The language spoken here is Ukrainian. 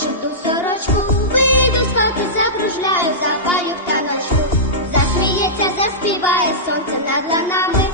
жовту сорочку, вийду з закружляю, запалю в таночку, засміється, заспіває сонце над ланами.